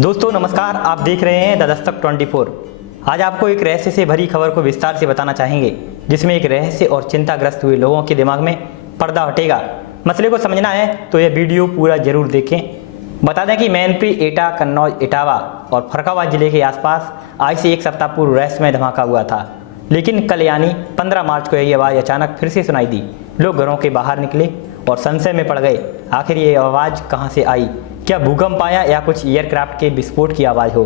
दोस्तों नमस्कार, आप देख रहे हैं द दस्तक 24। आज आपको एक रहस्य से भरी खबर को विस्तार से बताना चाहेंगे, जिसमें एक रहस्य और चिंताग्रस्त हुए लोगों के दिमाग में पर्दा हटेगा। मसले को समझना है तो यह वीडियो पूरा जरूर देखें। बता दें कि मैनपुरी, एटा, कन्नौज, इटावा और फर्रुखाबाद जिले के आसपास आज से एक सप्ताह पूर्व रहस्यमय धमाका हुआ था। लेकिन कल यानी 15 मार्च को यही आवाज़ अचानक फिर से सुनाई दी। लोग घरों के बाहर निकले और संशय में पड़ गए, आखिर ये आवाज़ कहाँ से आई? क्या भूकंप आया या कुछ एयरक्राफ्ट के विस्फोट की आवाज़ हो?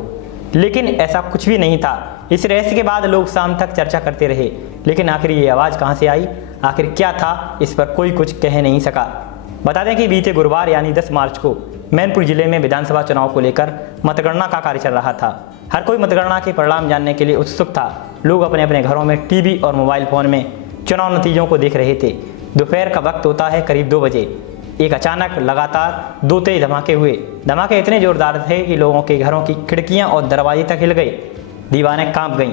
लेकिन ऐसा कुछ भी नहीं था। इस रहस्य के बाद लोग शाम तक चर्चा करते रहे, लेकिन आखिर ये आवाज़ कहाँ से आई, आखिर क्या था, इस पर कोई कुछ कह नहीं सका। बता दें कि बीते गुरुवार यानी 10 मार्च को मैनपुरी जिले में विधानसभा चुनाव को लेकर मतगणना का कार्य चल रहा था। हर कोई मतगणना के परिणाम जानने के लिए उत्सुक था। लोग अपने अपने घरों में टीवी और मोबाइल फ़ोन में चुनाव नतीजों को देख रहे थे। दोपहर का वक्त होता है करीब 2 बजे। एक अचानक लगातार 2 तेज धमाके हुए। धमाके इतने जोरदार थे कि लोगों के घरों की खिड़कियां और दरवाजे तक हिल गए। दीवारें कांप गईं।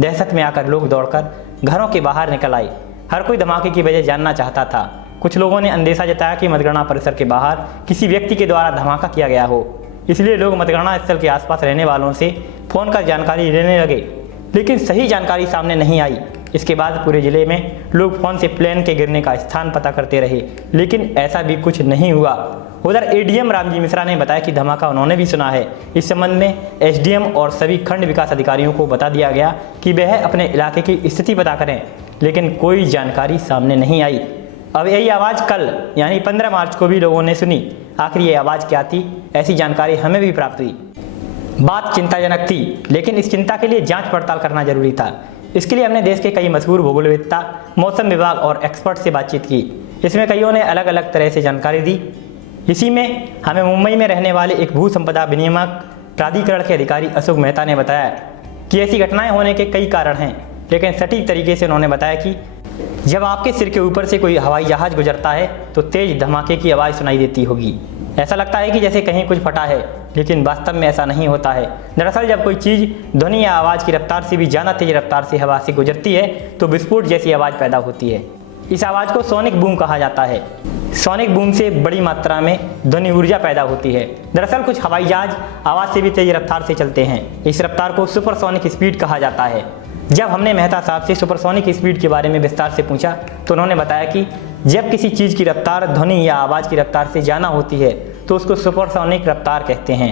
दहशत में आकर लोग दौड़कर घरों के बाहर निकल आए। हर कोई धमाके की वजह जानना चाहता था। कुछ लोगों ने अंदेशा जताया कि मतगणना परिसर के बाहर किसी व्यक्ति के द्वारा धमाका किया गया हो, इसलिए लोग मतगणना स्थल के आसपास रहने वालों से फ़ोन कर जानकारी लेने लगे। लेकिन सही जानकारी सामने नहीं आई। इसके बाद पूरे जिले में लोग फ़ोन से प्लेन के गिरने का स्थान पता करते रहे, लेकिन ऐसा भी कुछ नहीं हुआ। उधर एडीएम रामजी मिश्रा ने बताया कि धमाका उन्होंने भी सुना है। इस संबंध में एसडीएम और सभी खंड विकास अधिकारियों को बता दिया गया कि वह अपने इलाके की स्थिति पता करें, लेकिन कोई जानकारी सामने नहीं आई। अब यही आवाज़ कल यानी 15 मार्च को भी लोगों ने सुनी। आखिर ये आवाज़ क्या थी, ऐसी जानकारी हमें भी प्राप्त हुई। बात चिंताजनक थी, लेकिन इस चिंता के लिए जांच पड़ताल करना जरूरी था। इसके लिए हमने देश के कई मशहूर भूगोलवेत्ता, मौसम विभाग और एक्सपर्ट से बातचीत की। इसमें कईयों ने अलग अलग तरह से जानकारी दी। इसी में हमें मुंबई में रहने वाले एक भू संपदा विनियामक प्राधिकरण के अधिकारी अशोक मेहता ने बताया कि ऐसी घटनाएं होने के कई कारण हैं, लेकिन सटीक तरीके से उन्होंने बताया कि जब आपके सिर के ऊपर से कोई हवाई जहाज गुजरता है तो तेज धमाके की आवाज़ सुनाई देती होगी। ऐसा लगता है कि जैसे कहीं कुछ फटा है, लेकिन वास्तव में ऐसा नहीं होता है। दरअसल जब कोई चीज़ ध्वनि या आवाज़ की रफ्तार से भी ज़्यादा तेज रफ्तार से हवा से गुजरती है तो विस्फोट जैसी आवाज़ पैदा होती है। इस आवाज़ को सोनिक बूम कहा जाता है। सोनिक बूम से बड़ी मात्रा में ध्वनि ऊर्जा पैदा होती है। दरअसल कुछ हवाई जहाज आवाज़ से भी तेज रफ्तार से चलते हैं। इस रफ्तार को सुपरसोनिक स्पीड कहा जाता है। जब हमने मेहता साहब से सुपरसोनिक स्पीड के बारे में विस्तार से पूछा तो उन्होंने बताया कि जब किसी चीज़ की रफ्तार ध्वनि या आवाज़ की रफ्तार से ज़्यादा होती है तो उसको सुपरसोनिक रफ्तार कहते हैं।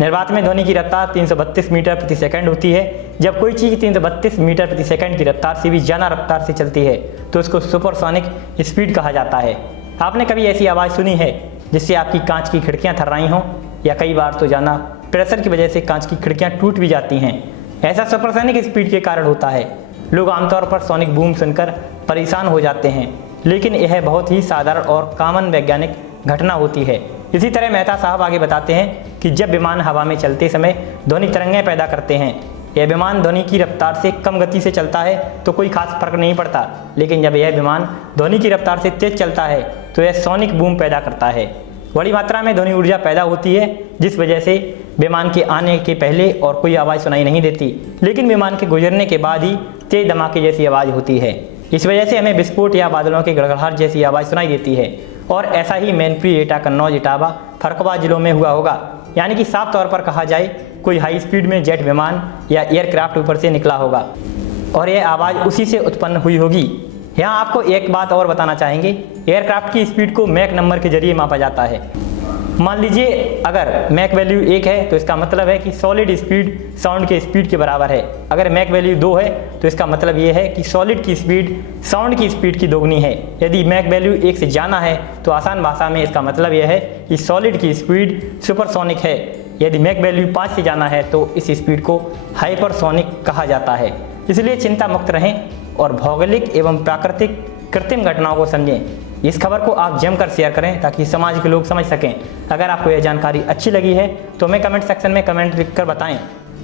निर्वात में ध्वनि की रफ्तार 332 मीटर प्रति सेकंड होती है। जब कोई चीज़ 332 मीटर प्रति सेकंड की रफ्तार से भी ज़्यादा रफ्तार से चलती है तो उसको सुपरसोनिक स्पीड कहा जाता है। आपने कभी ऐसी आवाज़ सुनी है जिससे आपकी कांच की खिड़कियाँ थर्राई हों, या कई बार तो ज़्यादा प्रेशर की वजह से कांच की खिड़कियाँ टूट भी जाती हैं? ऐसा सुपरसोनिक स्पीड के कारण होता है। लोग आमतौर पर सोनिक बूम सुनकर परेशान हो जाते हैं, लेकिन यह बहुत ही साधारण और कॉमन वैज्ञानिक घटना होती है। इसी तरह मेहता साहब आगे बताते हैं कि जब विमान हवा में चलते समय ध्वनि तरंगें पैदा करते हैं, यह विमान ध्वनि की रफ्तार से कम गति से चलता है तो कोई खास फर्क नहीं पड़ता, लेकिन जब यह विमान ध्वनि की रफ्तार से तेज चलता है तो यह सोनिक बूम पैदा करता है। बड़ी मात्रा में ध्वनि ऊर्जा पैदा होती है, जिस वजह से विमान के आने के पहले और कोई आवाज़ सुनाई नहीं देती, लेकिन विमान के गुजरने के बाद ही तेज धमाके जैसी आवाज़ होती है। इस वजह से हमें विस्फोट या बादलों की गड़गड़ाहट जैसी आवाज़ सुनाई देती है। और ऐसा ही मैनपुरी, एटा, कन्नौज, इटावा, फर्रुखाबाद जिलों में हुआ होगा। यानी कि साफ तौर पर कहा जाए, कोई हाई स्पीड में जेट विमान या एयरक्राफ्ट ऊपर से निकला होगा और यह आवाज़ उसी से उत्पन्न हुई होगी। यहाँ आपको एक बात और बताना चाहेंगे, एयरक्राफ्ट की स्पीड को मैक नंबर के जरिए मापा जाता है। मान लीजिए अगर मैक वैल्यू 1 है तो इसका मतलब है कि सॉलिड स्पीड साउंड के स्पीड के बराबर है। अगर मैक वैल्यू 2 है तो इसका मतलब ये है कि सॉलिड की स्पीड साउंड की स्पीड की दोगुनी है। यदि मैक वैल्यू 1 से ज़्यादा है तो आसान भाषा में इसका मतलब यह है कि सॉलिड की स्पीड सुपरसोनिक है। यदि मैक वैल्यू 5 से ज़्यादा है तो इस स्पीड को हाइपरसोनिक कहा जाता है। इसलिए चिंता मुक्त रहें और भौगोलिक एवं प्राकृतिक कृत्रिम घटनाओं को समझें। इस खबर को आप जमकर शेयर करें ताकि समाज के लोग समझ सकें। अगर आपको यह जानकारी अच्छी लगी है तो हमें कमेंट सेक्शन में कमेंट लिखकर बताएं।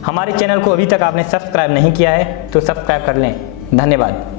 हमारे चैनल को अभी तक आपने सब्सक्राइब नहीं किया है तो सब्सक्राइब कर लें। धन्यवाद।